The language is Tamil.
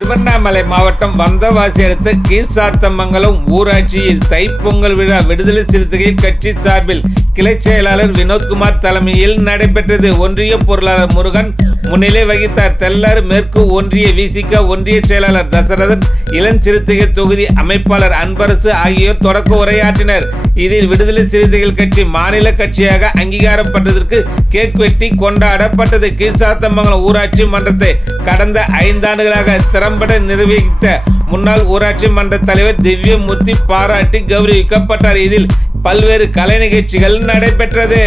திருவண்ணாமலை மாவட்டம் வந்தவாசி அடுத்த கீழ்சாத்தமங்கலம் ஊராட்சியில் தைப்பொங்கல் விழா விடுதலை சிறுத்தைகள் கட்சி சார்பில் கிளை செயலாளர் வினோத்குமார் தலைமையில் நடைபெற்றது. ஒன்றிய பொருளாளர் முருகன் முன்னிலை வகித்தார். தெல்லாறு மேற்கு ஒன்றிய விசிக ஒன்றிய செயலாளர் தசரதன், இளம் சிறுத்தைகள் தொகுதி அமைப்பாளர் அன்பரசு ஆகியோர் தொடக்க உரையாற்றினர். இதில் விடுதலை சிறுத்தைகள் கட்சி மாநில கட்சியாக அங்கீகாரம் பெற்றதற்கு கேக் வெட்டி கொண்டாடப்பட்டது. கீழ்சாத்தமங்கலம் ஊராட்சி மன்றத்தை கடந்த 5 ஆண்டுகளாக திறம்பட நிர்வகித்த முன்னாள் ஊராட்சி மன்ற தலைவர் திவ்யமூர்த்தி பாராட்டி கௌரவிக்கப்பட்டார். இதில் பல்வேறு கலை நிகழ்ச்சிகள் நடைபெற்றது.